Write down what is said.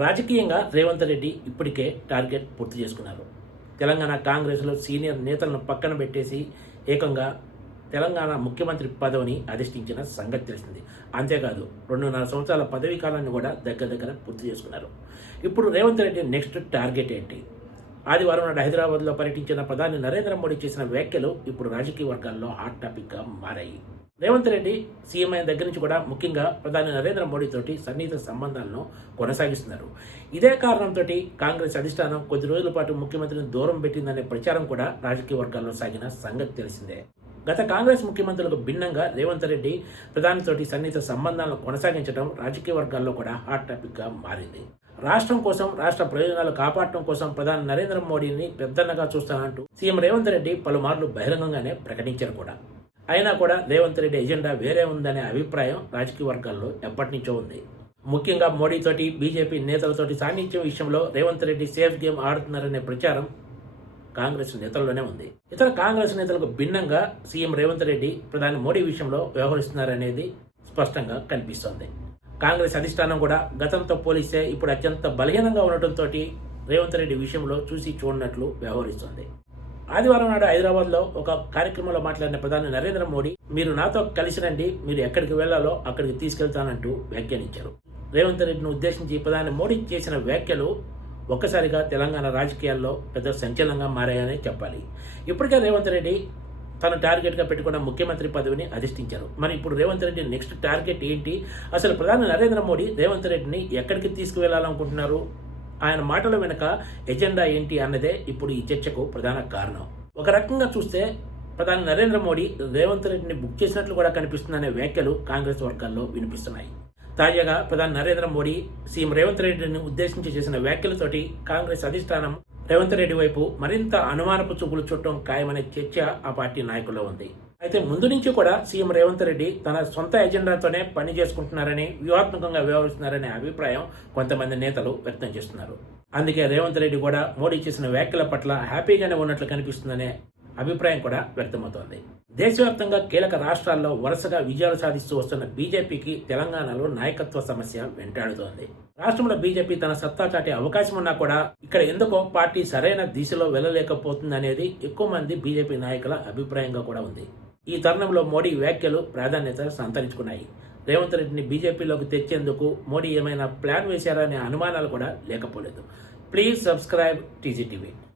రాజకీయంగా రేవంత్ రెడ్డి ఇప్పటికే టార్గెట్ పూర్తి చేసుకున్నారు. తెలంగాణ కాంగ్రెస్లో సీనియర్ నేతలను పక్కన పెట్టేసి ఏకంగా తెలంగాణ ముఖ్యమంత్రి పదవిని అధిష్ఠించిన సంగతి తెలిసింది. అంతేకాదు 2.5 సంవత్సరాల పదవీ కాలాన్ని కూడా దగ్గర పూర్తి చేసుకున్నారు. ఇప్పుడు రేవంత్ రెడ్డి నెక్స్ట్ టార్గెట్ ఏంటి? ఆదివారం నాడు హైదరాబాద్లో పర్యటించిన ప్రధాని నరేంద్ర మోడీ చేసిన వ్యాఖ్యలు ఇప్పుడు రాజకీయ వర్గాల్లో హాట్ టాపిక్గా మారాయి. రేవంత్ రెడ్డి సీఎం అయిన దగ్గర నుంచి కూడా ముఖ్యంగా ప్రధాని నరేంద్ర మోడీ తోటి సన్నిహిత సంబంధాలను కొనసాగిస్తున్నారు. ఇదే కారణంతో కాంగ్రెస్ అధిష్టానం కొద్ది రోజుల పాటు ముఖ్యమంత్రిని దూరం పెట్టిందనే ప్రచారం కూడా రాజకీయ వర్గాల్లో సాగిన సంగతి తెలిసిందే. గత కాంగ్రెస్ ముఖ్యమంత్రులకు భిన్నంగా రేవంత్ రెడ్డి ప్రధానితోటి సన్నిహిత సంబంధాలను కొనసాగించడం రాజకీయ వర్గాల్లో కూడా హాట్ టాపిక్గా మారింది. రాష్ట్రం కోసం, రాష్ట్ర ప్రయోజనాలు కాపాడటం కోసం ప్రధాని నరేంద్ర మోడీని పెద్దన్నగా చూస్తానంటూ సీఎం రేవంత్ రెడ్డి పలుమార్లు బహిరంగంగానే ప్రకటించారు కూడా. అయినా కూడా రేవంత్ రెడ్డి ఎజెండా వేరే ఉందనే అభిప్రాయం రాజకీయ వర్గాల్లో ఎప్పటి నుంచో ఉంది. ముఖ్యంగా మోడీతోటి, బీజేపీ నేతలతోటి సాన్నిధ్యం విషయంలో రేవంత్ రెడ్డి సేఫ్ గేమ్ ఆడుతున్నారనే ప్రచారం కాంగ్రెస్ నేతల్లోనే ఉంది. ఇతర కాంగ్రెస్ నేతలకు భిన్నంగా సీఎం రేవంత్ రెడ్డి ప్రధాని మోడీ విషయంలో వ్యవహరిస్తున్నారనేది స్పష్టంగా కనిపిస్తోంది. కాంగ్రెస్ అధిష్టానం కూడా గతంతో పోలిస్తే ఇప్పుడు అత్యంత బలహీనంగా ఉండటంతో రేవంత్ రెడ్డి విషయంలో చూసి చూడనట్లు వ్యవహరిస్తోంది. ఆదివారం నాడు హైదరాబాద్లో ఒక కార్యక్రమంలో మాట్లాడిన ప్రధాని నరేంద్ర మోడీ, మీరు నాతో కలిసి రండి, మీరు ఎక్కడికి వెళ్లాలో అక్కడికి తీసుకెళ్తానంటూ వ్యాఖ్యానించారు. రేవంత్ రెడ్డిని ఉద్దేశించి ప్రధాని మోడీ చేసిన వ్యాఖ్యలు ఒక్కసారిగా తెలంగాణ రాజకీయాల్లో పెద్ద సంచలనంగా మారాయని చెప్పాలి. ఇప్పటికే రేవంత్ రెడ్డి తన టార్గెట్గా పెట్టుకున్న ముఖ్యమంత్రి పదవిని అధిష్ఠించారు. మరి ఇప్పుడు రేవంత్ రెడ్డి నెక్స్ట్ టార్గెట్ ఏంటి? అసలు ప్రధాని నరేంద్ర మోడీ రేవంత్ రెడ్డిని ఎక్కడికి తీసుకువెళ్లాలనుకుంటున్నారు? ఆయన మాటల వెనుక ఎజెండా ఏంటి అన్నదే ఇప్పుడు ఈ చర్చకు ప్రధాన కారణం. ఒక రకంగా చూస్తే ప్రధాని నరేంద్ర మోడీ రేవంత్ రెడ్డిని బుక్ చేసినట్లు కూడా కనిపిస్తుందనే వ్యాఖ్యలు కాంగ్రెస్ వర్గాల్లో వినిపిస్తున్నాయి. తాజాగా ప్రధాని నరేంద్ర మోడీ సీఎం రేవంత్ రెడ్డిని ఉద్దేశించి చేసిన వ్యాఖ్యలతోటి కాంగ్రెస్ అధిష్టానం రేవంత్ రెడ్డి వైపు మరింత అనుమానపు చూపులు చుట్టడం ఖాయమనే చర్చ ఆ పార్టీ నాయకుల్లో ఉంది. అయితే ముందు నుంచి కూడా సీఎం రేవంత్ రెడ్డి తన సొంత ఎజెండాతోనే పని చేసుకుంటున్నారని, వ్యూహాత్మకంగా వ్యవహరిస్తున్నారనే అభిప్రాయం కొంతమంది నేతలు వ్యక్తం చేస్తున్నారు. అందుకే రేవంత్ రెడ్డి కూడా మోడీ చేసిన వ్యాఖ్యల పట్ల హ్యాపీగానే ఉన్నట్లు కనిపిస్తుందనే అభిప్రాయం కూడా వ్యక్తమవుతోంది. దేశవ్యాప్తంగా కీలక రాష్ట్రాల్లో వరుసగా విజయాలు సాధిస్తూ వస్తున్న బీజేపీకి తెలంగాణలో నాయకత్వ సమస్య వెంటాడుతోంది. రాష్ట్రంలో బీజేపీ తన సత్తా చాటే అవకాశం ఉన్నా కూడా ఇక్కడ ఎందుకో పార్టీ సరైన దిశలో వెళ్ళలేకపోతుందనేది ఎక్కువ మంది బీజేపీ నాయకుల అభిప్రాయంగా కూడా ఉంది. ఈ తరుణంలో మోడీ వ్యాఖ్యలు ప్రాధాన్యత సంతరించుకున్నాయి. రేవంత్ రెడ్డిని బీజేపీలోకి తెచ్చేందుకు మోడీ ఏమైనా ప్లాన్ వేశారనే అనుమానాలు కూడా లేకపోలేదు. Please subscribe TGTV.